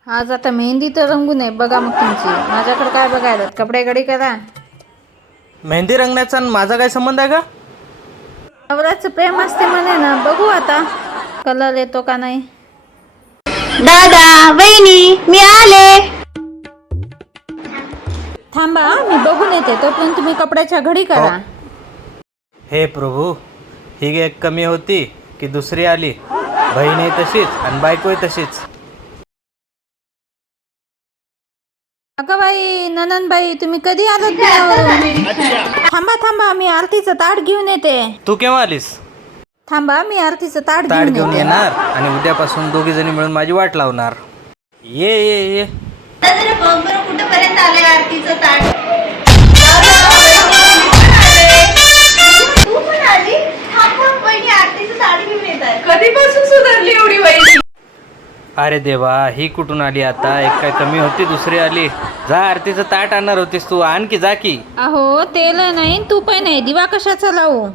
आज आता मेहंदी तर रंगू नये बघा मग तुमची. माझ्याकडे काय बघायला कपडे गडी करा. मेहंदी रंगण्याचा आणि माझा काय संबंध आहे का? नवऱ्याचं प्रेम असते म्हणे ना, बघू आता कलर येतो का नाही. दादा वहिनी मी आले. थांबा मी बघून येते, तोपर्यंत तुम्ही कपड्याच्या घडी करा. हे प्रभू, ही एक कमी होती की दुसरी आली. बहीणही तशीच आणि बायकोही तशीच. अगं बाई ननंदबाई, तुम्ही कधी आलात पुण्यावरून? थांबा थांबा, मी आरतीचं ताट घेऊन येते. तू केव्हा आलीस? थांबा मी आरतीचं ताट ताट घेऊन घेऊन येते. येणार आणि उद्यापासून दोघी जणी मिळून माझी वाट लावणार. ये ये ये. कुठपर्यंत आले आरतीचं ताट? तू पण आली? थांब थांब, वहिनी आरतीचं ताट घेऊन येत आहे. कधीपासून सुधारली एवढी वहिनी? अरे देवा, ही कुठून आली आता? एक काय कमी होती दुसरी आली. जा, आरतीचं ताट आणणार होतीस तू, आण की जा की. अहो तेल नाही तूप नाही, दिवा कशाचा लावू?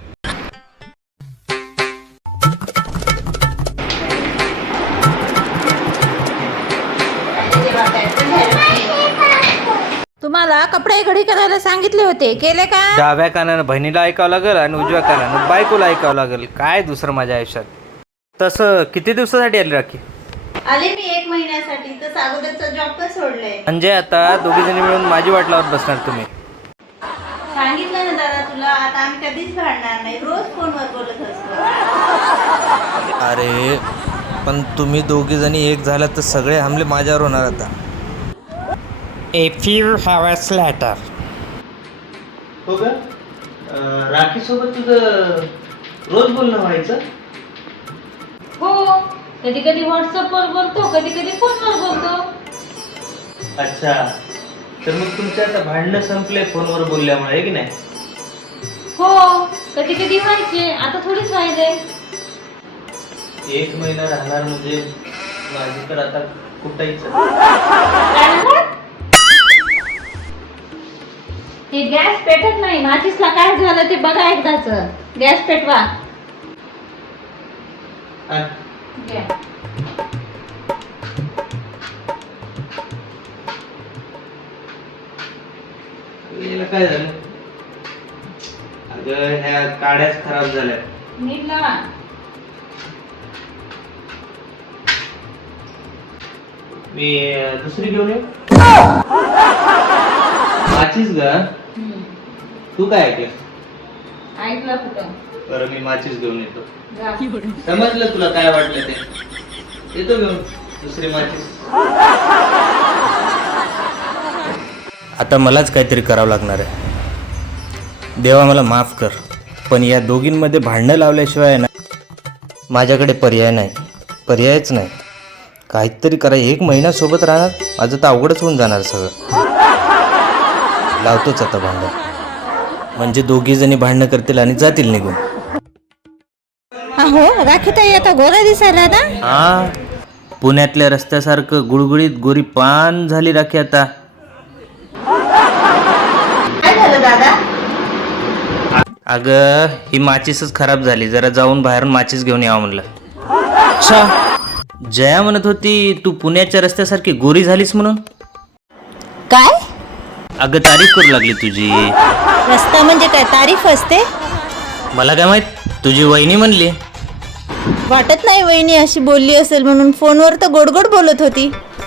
तुम्हाला कपडे घडी करायला सांगितले होते, केले का? डाव्या कानानं बहिणीला ऐकावं लागेल आणि उजव्या कानानं बायकोला ऐकावं लागेल. काय दुसरं माझ्या आयुष्यात. तसं किती दिवसासाठी आली राखी? आले मी 1 महिन्यासाठी. तर अगोदरचा जॉब पण सोडलाय. म्हणजे आता दोघी जणी मिळून माझी वाट लावत बसणार तुम्ही? सांगितलं ना दादा तुला, आता आम्ही कधीच भांडणार नाही. रोज फोनवर बोलत असतो. अरे पण तुम्ही दोघी जणी एक झालात तर सगळे हमले माझ्यावर होणार आता. A few hours later. हो का? राखी सोबत तुझं रोज बोलणं व्हायचं? हो, कधी कधी व्हॉट्सअपवर बोलतो, कधी कधी फोनवर बोलतो. अच्छा, तर मग तुमच्या आता भांडणं संपले फोनवर बोलल्यामुळे, आहे की नाही? हो, कधी कधी व्हायचे, आता थोडीच व्हायले. 1 महिना राहणार म्हणजे माझी तर आता कुठायचं. हे गॅस पेटत नाही, माचीसला काय झालं ते बघा एकदाच. गॅस पेटवा. घ्या. याला काय झालं? अगं ह्या काड्याच खराब झाल्या. नीट लावा. मी दुसरी घेऊन येऊ? माचीस ग. तू काय ऐकलं? ऐकलं कुठं? बरं मी माचीस घेऊन येतो. जा. समजलं तुला काय वाटलं ते? येतो घेऊन दुसरी माचीस. आता मलाच काहीतरी करावं लागणार आहे. देवा मला माफ कर, पण या दोघींमध्ये भांडणं लावल्याशिवाय ना माझ्याकडे पर्याय नाही. पर्यायच नाही. काहीतरी करा. 1 महिना सोबत राहणार, माझं तर अवघडच होऊन जाणार सगळं. लावतोच आता भांडण, म्हणजे दोघी जणी भांडणं करतील आणि जातील निघून. अहो राखीताई आता गोरा दिसायला ना. हा, पुण्यातल्या रस्त्यासारखं गुळगुळीत गोरी पान झाली राखी आता. काय झालं दादा? अगं ही माचीसच खराब झाली, जरा जाऊन बाहेरून माचीस घेऊन यावं म्हणलं. अच्छा, जया म्हणत होती तू पुण्याच्या रस्त्यासारखी गोरी झालीस म्हणून. काय? अगं तारीफ करू लागली तुझी. रस्ता म्हणजे काय तारीफ असते? मला काय माहित, तुझी वहिनी म्हणली. वाटत नाही वहिनी अशी बोलली असेल म्हणून. फोनवर तर गोड गोड बोलत होती.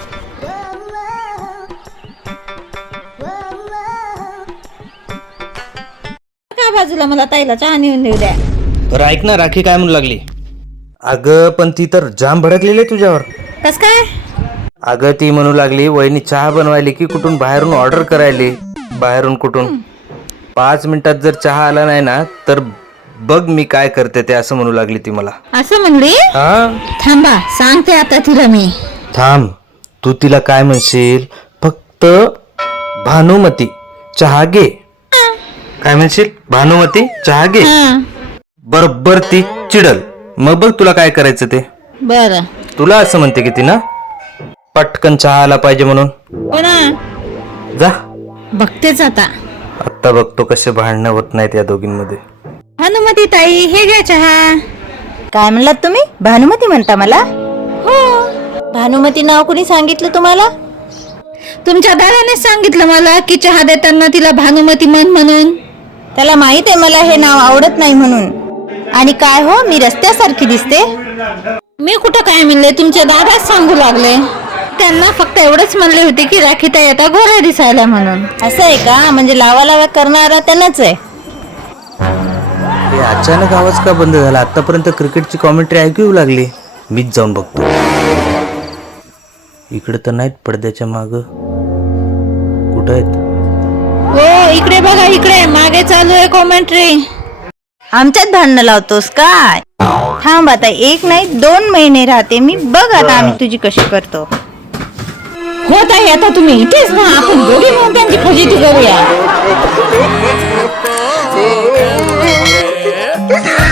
का बाजूला, मला ताईला चहा नेऊन देऊ द्या. तर ऐक ना, राखी काय म्हणू लागली. अगं पण ती तर जाम भडकलेली आहे तुझ्यावर. कस काय? अगं ती म्हणू लागली वहिनी चहा बनवायली की कुठून बाहेरून ऑर्डर करायली. बाहेरून कुठून 5 मिनिटात जर चहा आला नाही ना तर बघ मी काय करते ते, असं म्हणू लागली ती मला. असं म्हणली? हा, थांबा सांगते आता तिला मी. थांब, तू तिला काय म्हणशील, फक्त भानुमती चहा घे. काय म्हणशील? भानुमती चहा घे. बरोबर ती चिडल. मग बघ तुला काय करायचं ते. बर. तुला असं म्हणते की ती ना पटकन चहा आला पाहिजे म्हणून. हो ना, जा बघतेच आता. आता बघतो कसे भांडणं होत नाहीत या दोघींमध्ये. भानुमती ताई हे घ्या चहा. काय म्हणलात तुम्ही? भानुमती म्हणता मला? हो, भानुमती नाव कोणी सांगितलं तुम्हाला? तुमच्या दादाने सांगितलं मला की चहा देताना तिला भानुमती म्हण म्हणून. त्याला माहित आहे मला हे नाव आवडत नाही म्हणून. आणि काय हो, मी रस्त्यासारखी दिसते? मी कुठं काय म्हणले, तुमचे दादाच सांगू लागले. त्यांना फक्त एवढंच म्हणले होते की राखीताई आता गोऱ्या दिसायला म्हणून. असं आहे का? म्हणजे लावा लावा करणारा त्यांनाच आहे. हे अचानक आवाज का बंद झाला? आतापर्यंत क्रिकेटची कॉमेंट्री ऐकू येऊ लागली. मीच जाऊन बघतो. इकडे तर नाहीत, पडद्याच्या माग कुठं आहेत? हो इकडे बघा, इकडे मागे चालू आहे कॉमेंट्री. आमच्यात भांडणं लावतोस काय? थांब आता, 1 नाही 2 महिने राहते मी. बघ आता आम्ही तुझी कशी करतो. हो ताई, आता तुम्ही इथेच ना, आपण दोघे मिळून त्यांची फजिती करूया.